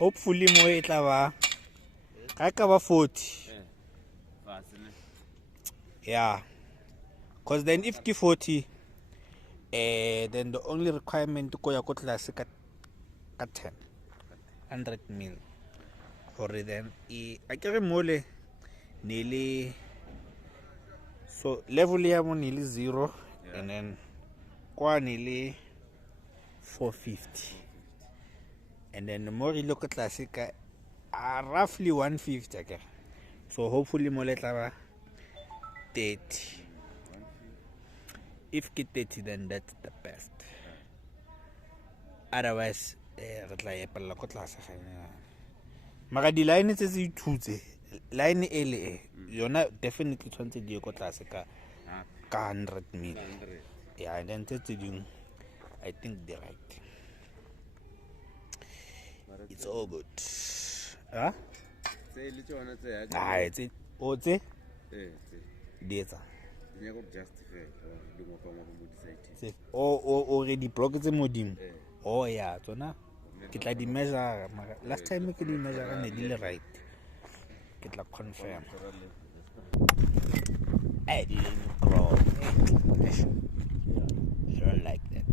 Hopefully more it lava. I cover 40. Yeah. Because then if ki 40, then the only requirement to go ya class is 10. 100 mil. For then I carry mole nearly so level here nearly 0 and then nearly 450. And then the more you look at classic roughly 150 okay. So hopefully more later 30. If get 30 then that's the best. Otherwise mara di line tse se ithutse line ele yona definitely tshwantse di go tlase ka 100 mil. Yeah, and then tse ding I think they're right. It's all good. Huh? Say le tsona tse ya. Ah, it's o tse dietsa. Di go justify di mo pa mo decide. O already broke tse modimo. Oh yeah, tsona ke tla di measure mara last time ke di measure ne di le right. Ke tla confirm. I didn't grow. I don't like that.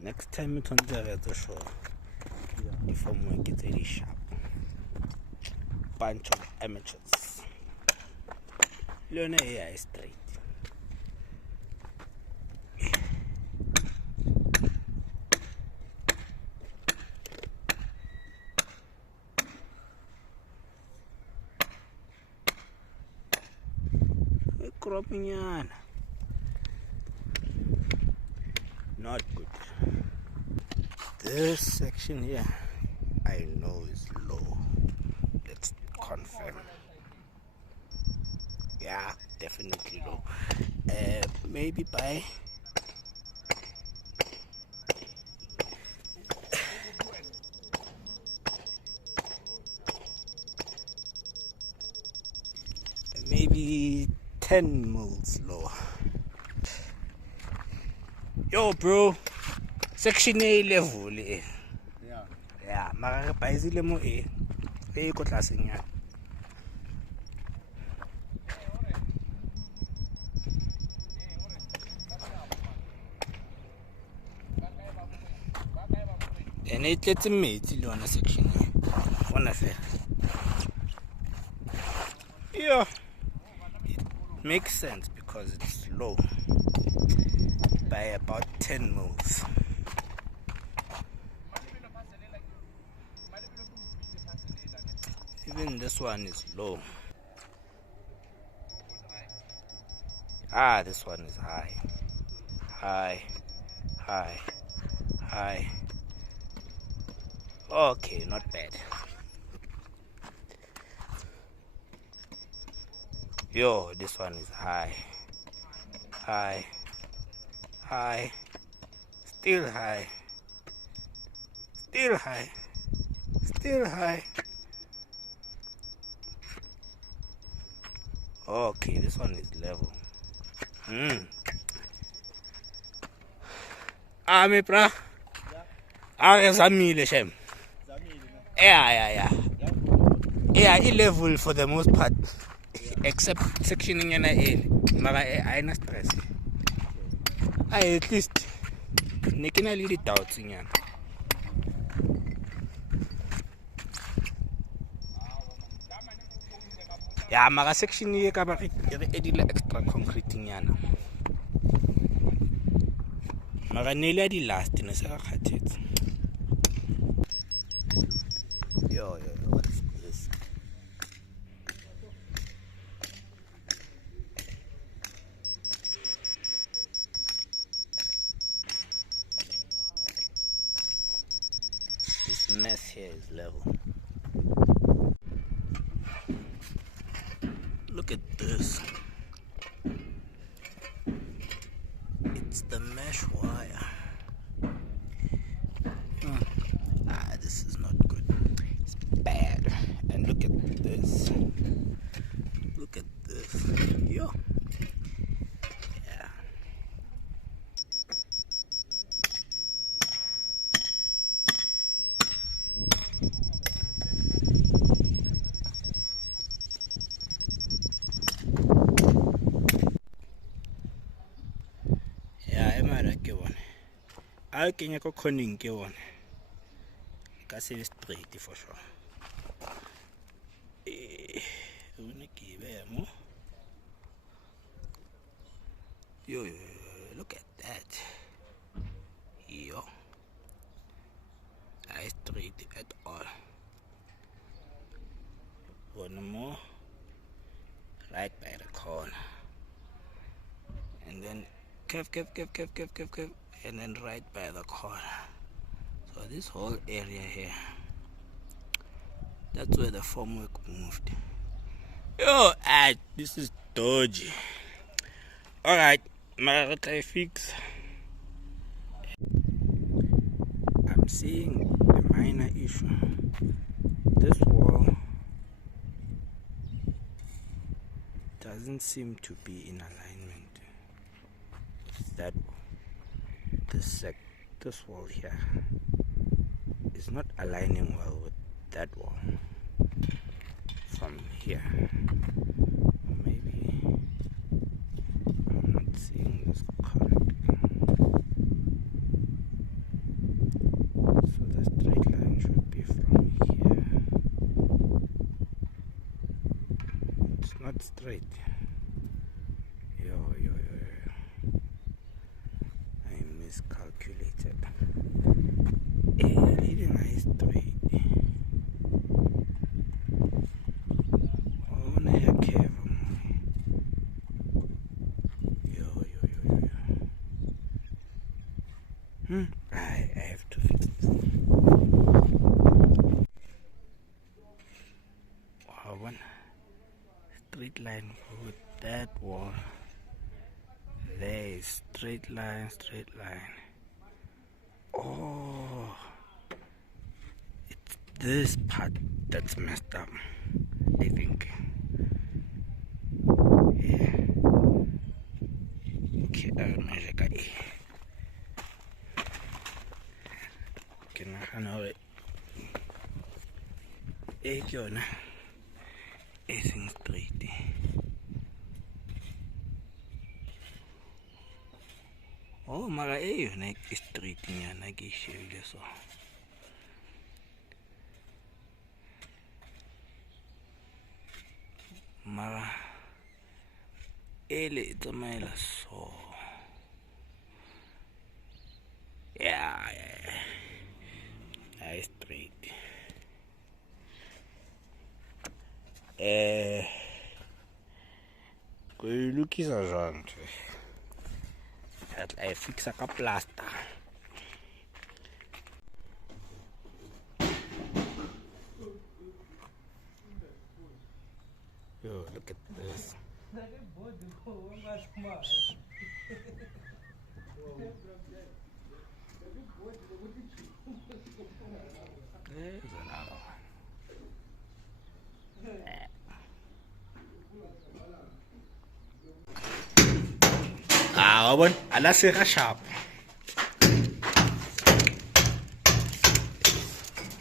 Next time it's on the show. If I'm going to get any sharp. Bunch of amateurs. Learn AI straight. Cropping yan. Not good. This section here I know is low. Let's confirm. Yeah, definitely low. Maybe by maybe 10 mils low. Yo bro, section A level eh. Yeah, mara pa izile mo e ko tlaseng ya. And it lets me to on a section here. One of it. Yeah. It makes sense because it's low by about 10 mils. Even this one is low. Ah, this one is high. High. High. High. Okay, not bad. Yo, this one is high. High. High. Still high. Still high. Still high. Okay, this one is level. Me pra. Zamile shem. Yeah. Yeah, it level for the most part. Except sectioning yana ele. Mara I na stress. At least nekina little doubts nyana. Yeah, mara section ye ka ba re edile extra concrete nyana. Mara nele di last ne se ga khathetse. Yo, what is this? This mess here is level. Look at this. It's the mesh wire. This is not good. It's bad. And look at this. a kenya ko corning ke one ka se straight for sure. Yo, look at that. Yo, I straight at all. One more, right by the corner, and then curve, and then right by the corner. So this whole area here, that's where the formwork moved. Yo, this is dodgy. Alright, my fix. I'm seeing a minor issue. This wall doesn't seem to be in alignment with that wall. This wall here is not aligning well with that wall from here. Maybe I'm not seeing this correctly. So the straight line should be from here. It's not straight. Yo. I miscalculated. Didn't I straight? I have to fix this. One straight line with that wall. There is straight line. Oh, it's this part that's messed up, I think. Yeah. Okay, I'll measure it. I know it. Everything straight. Oh, mara yona straight nyana ke shebile so. Mara ele tsamaela so. Yeah. Straight. Ko ilukisa jwang tse? I fixa ka plaster. Yo, look at this. There's another one. Wabon, ala sera sharp.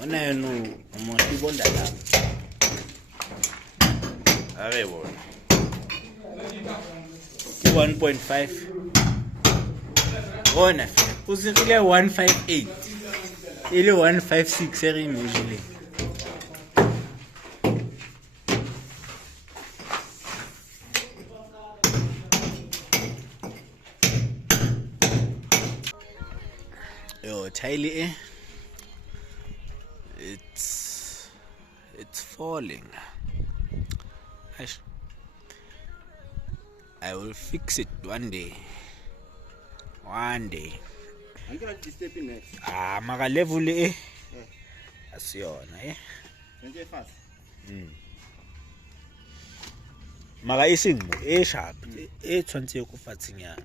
Ona yenu mo tibonda la. Are bon. 1.5. Ona, usirile 158. Ile 156 eri imejile. Yo, tile it's falling. I will fix it one day. I'm gonna step in next. Maka level asiyona Nje fast. Maka isingmo sharp tshwantse go fatsinyana.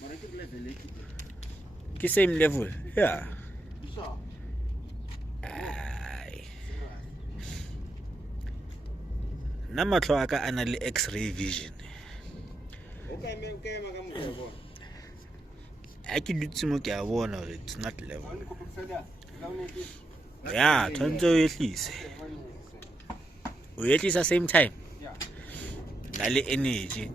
Mara ke level ke same level. Yeah. Na matlo aka ana le x-ray vision. Okay, maka mo bona. I can do some okay, it's not level. Yeah, turns out at least. We at least the same time. Nale energy.